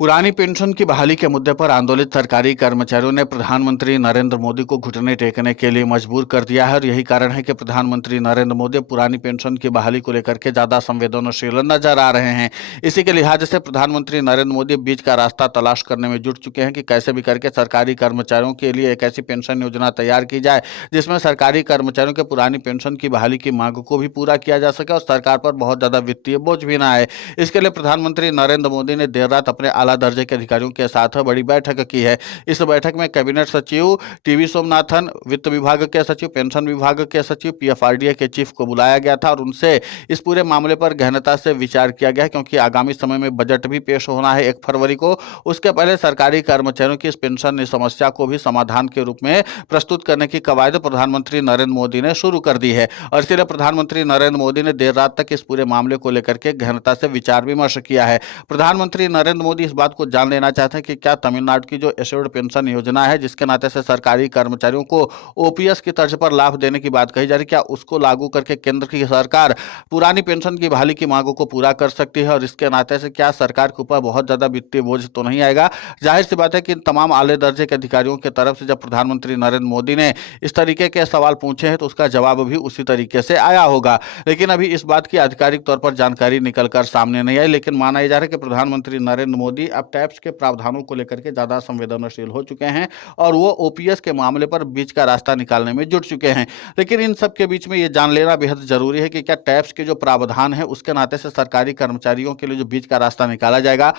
पुरानी पेंशन की बहाली के मुद्दे पर आंदोलित सरकारी कर्मचारियों ने प्रधानमंत्री नरेंद्र मोदी को घुटने टेकने के लिए मजबूर कर दिया है और यही कारण है कि प्रधानमंत्री नरेंद्र मोदी पुरानी पेंशन की बहाली को लेकर के ज्यादा संवेदनशील नजर आ रहे हैं। इसी के लिहाज से प्रधानमंत्री नरेंद्र मोदी बीच का रास्ता तलाश करने में जुट चुके हैं कि कैसे भी करके सरकारी कर्मचारियों के लिए एक ऐसी पेंशन योजना तैयार की जाए जिसमें सरकारी कर्मचारियों के पुरानी पेंशन की बहाली की मांग को भी पूरा किया जा सके और सरकार पर बहुत ज्यादा वित्तीय बोझ भी ना आए। इसके लिए प्रधानमंत्री नरेंद्र मोदी ने देर रात अपने आला दर्जे के अधिकारियों के साथ बड़ी बैठक की है। इस बैठक में कैबिनेट सचिव टीवी सोमनाथन, वित्त विभाग के सचिव, पेंशन विभाग के सचिव, पीएफआरडीए के चीफ को बुलाया गया था और उनसे इस पूरे मामले पर गहनता से विचार किया गया क्योंकि आगामी समय में बजट भी पेश होना है 1 फरवरी को। उसके पहले सरकारी कर्मचारियों की इस पेंशन समस्या को भी समाधान के रूप में प्रस्तुत करने की कवायद प्रधानमंत्री नरेंद्र मोदी ने शुरू कर दी है और इसलिए प्रधानमंत्री नरेंद्र मोदी ने देर रात तक इस पूरे मामले को लेकर के गहनता से विचार विमर्श किया है। प्रधानमंत्री नरेंद्र मोदी इस बात को जान लेना चाहते हैं कि क्या तमिलनाडु की जो एश्योर्ड पेंशन योजना है जिसके नाते से सरकारी कर्मचारियों को ओपीएस की तर्ज पर लाभ देने की बात कही जा रही है, क्या उसको लागू करके केंद्र की सरकार पुरानी पेंशन की बहाली की मांगों को पूरा कर सकती है और इसके नाते से क्या सरकार के ऊपर बहुत ज्यादा वित्तीय बोझ तो नहीं आएगा। जाहिर सी बात है कि इन तमाम आले दर्जे के अधिकारियों की तरफ से जब प्रधानमंत्री नरेंद्र मोदी ने इस तरीके के सवाल पूछे हैं तो उसका जवाब भी उसी तरीके से आया होगा। लेकिन अभी इस बात की आधिकारिक तौर पर जानकारी निकलकर सामने नहीं आई, लेकिन माना जा रहा है कि प्रधानमंत्री नरेंद्र मोदी अब टैक्स के प्रावधानों को लेकर के ज्यादा संवेदनशील हो चुके हैं और वो ओपीएस के मामले पर बीच का रास्ता निकालने में जुट चुके हैं। लेकिन इन सब के बीच में ये जान लेना बेहद जरूरी है कि क्या टैक्स के जो प्रावधान है उसके नाते से सरकारी कर्मचारियों के लिए जो बीच का रास्ता निकाला जाएगा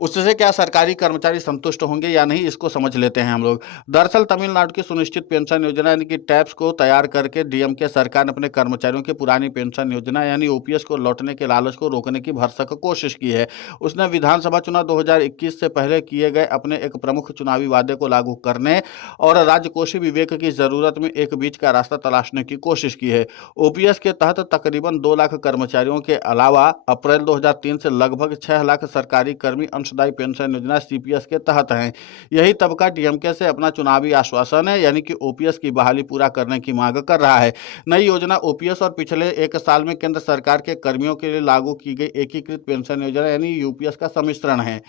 उससे क्या सरकारी कर्मचारी संतुष्ट होंगे या नहीं, इसको समझ लेते हैं हम लोग। दरअसल तमिलनाडु की सुनिश्चित पेंशन योजना यानी कि टैप्स को तैयार करके डीएमके सरकार ने अपने कर्मचारियों की पुरानी पेंशन योजना यानी ओपीएस को लौटने के लालच को रोकने की भरसक कोशिश की है। उसने विधानसभा चुनाव 2021 से पहले किए गए अपने एक प्रमुख चुनावी वादे को लागू करने और राजकोषीय विवेक की जरूरत में एक बीच का रास्ता तलाशने की कोशिश की है। ओपीएस के तहत तकरीबन 2 लाख कर्मचारियों के अलावा अप्रैल 2003 से लगभग 6 लाख सरकारी कर्मी अंशदायी पेंशन योजना सीपीएस के तहत हैं। यही तबका डीएमके से अपना चुनावी आश्वासन है यानी कि ओपीएस की बहाली पूरा करने की मांग कर रहा है। नई योजना ओपीएस और पिछले 1 साल में केंद्र सरकार के कर्मियों के लिए लागू की गई एकीकृत पेंशन योजना यानी यूपीएस का सम्मिश्रण है।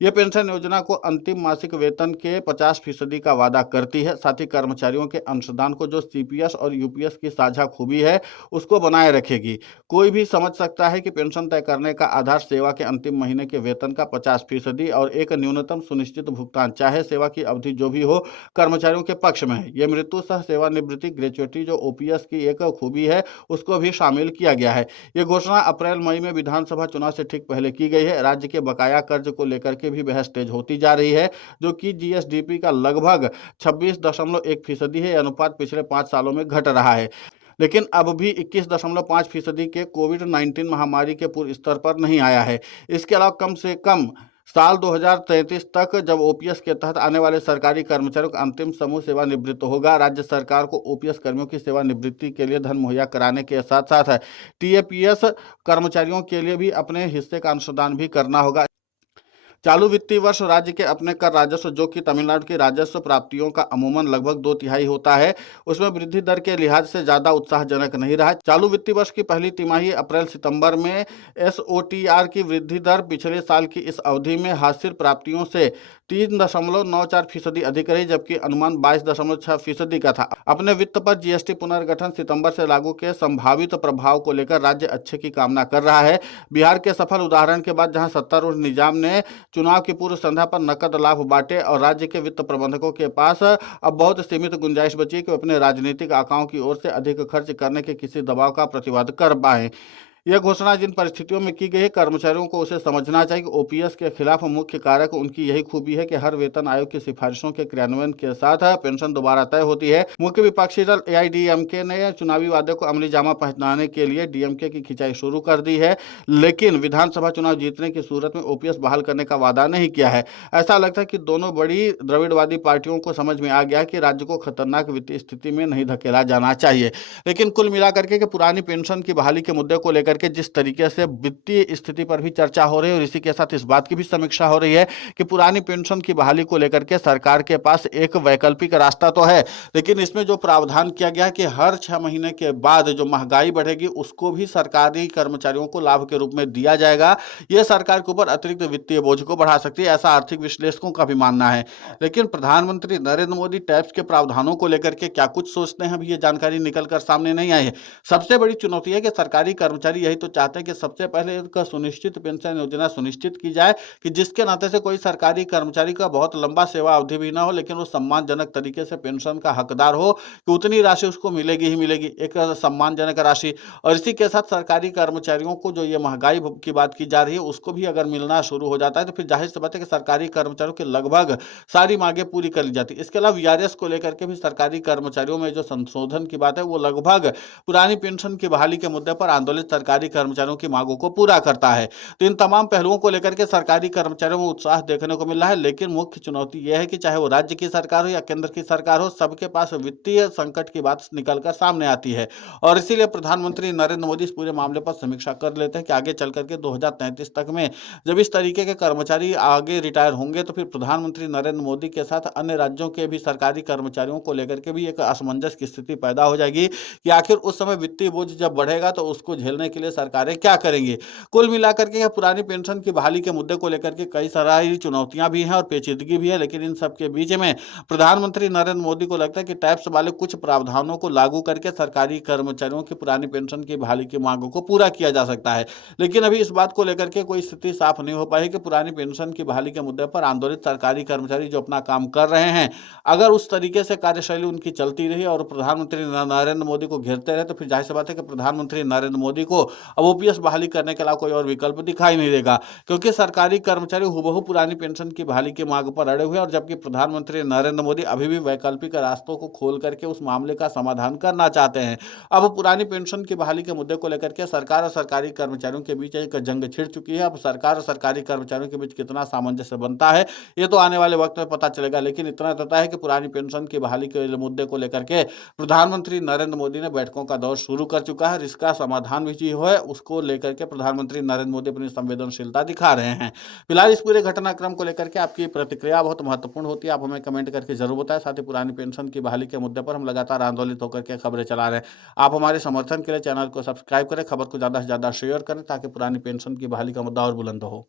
यह पेंशन योजना को अंतिम मासिक वेतन के 50% का वादा करती है, साथ ही कर्मचारियों के अंशदान को जो सीपीएस और यूपीएस की साझा खूबी है उसको बनाए रखेगी। कोई भी समझ सकता है कि पेंशन तय करने का आधार सेवा के अंतिम महीने के वेतन का 50% और एक न्यूनतम सुनिश्चित भुगतान चाहे सेवा की अवधि जो भी हो कर्मचारियों के पक्ष में है। यह मृत्यु सह सेवानिवृत्ति ग्रेच्युटी जो ओपीएस की एक खूबी है उसको भी शामिल किया गया है। यह घोषणा अप्रैल मई में विधानसभा चुनाव से ठीक पहले की गई है। राज्य के बकाया कर्ज को लेकर भी बहस तेज होती जा रही है जो कि जीएसडीपी का लगभग 26.1% है। अनुपात पिछले 5 सालों में घट रहा है लेकिन अब भी 21.5% के कोविड-19 महामारी के पूर्व स्तर पर नहीं आया है। इसके अलावा कम से कम साल 2033 तक जब ओपीएस के तहत आने वाले सरकारी कर्मचारियों का अंतिम समूह सेवानिवृत्त होगा, राज्य सरकार को ओपीएस कर्मियों की सेवानिवृत्ति के लिए धन मुहैया कराने के साथ साथ टीएपीएस कर्मचारियों के लिए भी अपने हिस्से का अंशदान भी करना होगा। चालू वित्तीय वर्ष राज्य के अपने कर राजस्व जो कि तमिलनाडु की राजस्व प्राप्तियों का अमूमन लगभग 2/3 होता है उसमें वृद्धि दर के लिहाज से ज्यादा उत्साहजनक नहीं रहा। चालू वित्तीय वर्ष की पहली तिमाही अप्रैल सितंबर में एसओटीआर की वृद्धि दर पिछले साल की इस अवधि में हासिल प्राप्तियों से 3.94% अधिक रही जबकि अनुमान 22.6% का था। अपने वित्त पर जीएसटी पुनर्गठन सितंबर से लागू के संभावित प्रभाव को लेकर राज्य अच्छे की कामना कर रहा है। बिहार के सफल उदाहरण के बाद जहां सत्तारूढ़ निजाम ने चुनाव की पूर्व संध्या पर नकद लाभ बांटे और राज्य के वित्त प्रबंधकों के पास अब बहुत सीमित गुंजाइश बची है कि अपने राजनीतिक आकाओं की ओर से अधिक खर्च करने के किसी दबाव का प्रतिवाद कर पाए। यह घोषणा जिन परिस्थितियों में की गई है कर्मचारियों को उसे समझना चाहिए कि ओपीएस के खिलाफ मुख्य कारक उनकी यही खूबी है कि हर वेतन आयोग की सिफारिशों के क्रियान्वयन के साथ पेंशन दोबारा तय होती है। मुख्य विपक्षी दल एआईडीएमके ने चुनावी वादे को अमली जामा पहनाने के लिए डीएमके की खिंचाई शुरू कर दी है लेकिन विधानसभा चुनाव जीतने की सूरत में ओपीएस बहाल करने का वादा नहीं किया है। ऐसा लगता है कि दोनों बड़ी द्रविड़वादी पार्टियों को समझ में आ गया है कि राज्य को खतरनाक वित्तीय स्थिति में नहीं धकेला जाना चाहिए। लेकिन कुल मिलाकर के पुरानी पेंशन की बहाली के मुद्दे को लेकर लेकर के जिस तरीके से वित्तीय स्थिति पर भी चर्चा हो रही है और इसी के साथ इस बात की भी समीक्षा हो रही है कि पुरानी पेंशन की बहाली को लेकर के सरकार के पास एक वैकल्पिक रास्ता तो है, लेकिन इसमें जो प्रावधान किया गया है कि हर 6 महीने के बाद जो महंगाई बढ़ेगी उसको भी सरकारी कर्मचारियों को लाभ के रूप में दिया जाएगा। यह सरकार के ऊपर अतिरिक्त वित्तीय बोझ को बढ़ा सकती है, ऐसा आर्थिक विश्लेषकों का भी मानना है। लेकिन प्रधानमंत्री नरेंद्र मोदी टैक्स के प्रावधानों को लेकर के क्या कुछ सोचते हैं, अभी ये जानकारी निकल कर सामने नहीं आई है। सबसे बड़ी चुनौती है कि सरकारी कर्मचारी यही तो चाहते हैं कि सबसे पहले एक सुनिश्चित पेंशन योजना सुनिश्चित की जाए कि जिसके नाते से कोई सरकारी कर्मचारी का बहुत लंबा सेवा अवधि भी ना हो, लेकिन वो सम्मानजनक तरीके से पेंशन का हकदार हो कि उतनी राशि उसको मिलेगी ही मिलेगी, एक सम्मानजनक राशि। और इसी के साथ सरकारी कर्मचारियों को जो ये महंगाई की बात की जा रही है उसको भी अगर मिलना शुरू हो जाता है तो फिर जाहिर सी बात है कि सरकारी कर्मचारियों की लगभग सारी मांगे पूरी कर ली जाती है। इसके अलावा वीआरएस को लेकर के भी सरकारी कर्मचारियों में जो संशोधन की बात है वो लगभग पुरानी पेंशन की बहाली के मुद्दे पर आंदोलित सरकारी कर्मचारियों की मांगों को पूरा करता है। तो इन तमाम पहलुओं को लेकर के सरकारी कर्मचारियों में उत्साह देखने को मिल रहा है, लेकिन मुख्य चुनौती यह है कि चाहे वो राज्य की सरकार हो या केंद्र की सरकार हो, सबके पास वित्तीय संकट की बात निकलकर सामने आती है। और इसीलिए प्रधानमंत्री नरेंद्र मोदी इस पूरे मामले पर समीक्षा कर लेते हैं कि आगे चल करके 2033 तक में जब इस तरीके के कर्मचारी आगे रिटायर होंगे तो फिर प्रधानमंत्री नरेंद्र मोदी के साथ अन्य राज्यों के भी सरकारी कर्मचारियों को लेकर के भी एक असमंजस की स्थिति पैदा हो जाएगी कि आखिर उस समय वित्तीय बोझ जब बढ़ेगा तो उसको झेलने के लिए सरकारें क्या करेंगी। कुल मिलाकर के पुरानी पेंशन की बहाली के मुद्दे को लेकर के कई सारी चुनौतियां भी हैं और पेचीदगी भी है, लेकिन इन सब के बीच में प्रधानमंत्री नरेंद्र मोदी को लगता है कि टैक्स वाले कुछ प्रावधानों को लागू करके सरकारी कर्मचारियों की पुरानी पेंशन की बहाली की मांगों को पूरा किया जा सकता है। लेकिन अभी इस बात को लेकर के कोई स्थिति साफ नहीं हो पाई कि पुरानी पेंशन की बहाली के मुद्दे पर आंदोलित सरकारी कर्मचारी जो अपना काम कर रहे हैं, अगर उस तरीके से कार्यशैली उनकी चलती रही और प्रधानमंत्री नरेंद्र मोदी को घेरते रहे तो फिर जाहिर सी बात है कि प्रधानमंत्री नरेंद्र मोदी को अब ओपीएस बहाली करने के अलावा कोई और विकल्प दिखाई नहीं देगा, क्योंकि सरकारी कर्मचारी हुबहू पुरानी पेंशन की बहाली की मांग पर अड़े हुए हैं और जबकि प्रधानमंत्री नरेंद्र मोदी अभी भी वैकल्पिक रास्तों को खोल करके उस मामले का समाधान करना चाहते हैं। अब पुरानी पेंशन की बहाली के मुद्दे को लेकर के सरकार और सरकारी कर्मचारियों के बीच एक जंग छिड़ चुकी है। अब सरकार और सरकारी कर्मचारियों के बीच कितना सामंजस्य बनता है ये तो आने वाले वक्त में पता चलेगा, लेकिन इतना पता है कि पुरानी पेंशन की बहाली के मुद्दे को लेकर के प्रधानमंत्री नरेंद्र मोदी ने बैठकों का दौर शुरू कर चुका है। इसका समाधान भी जो है उसको लेकर के प्रधानमंत्री नरेंद्र मोदी अपनी संवेदनशीलता दिखा रहे हैं। फिलहाल इस पूरे घटनाक्रम को लेकर के आपकी प्रतिक्रिया बहुत महत्वपूर्ण होती है, आप हमें कमेंट करके जरूर बताएं। साथ ही पुरानी पेंशन की बहाली के मुद्दे पर हम लगातार आंदोलित होकर के खबरें चला रहे हैं। आप हमारे समर्थन के लिए चैनल को सब्सक्राइब करें, खबर को ज़्यादा से ज़्यादा शेयर करें ताकि पुरानी पेंशन की बहाली का मुद्दा और बुलंद हो।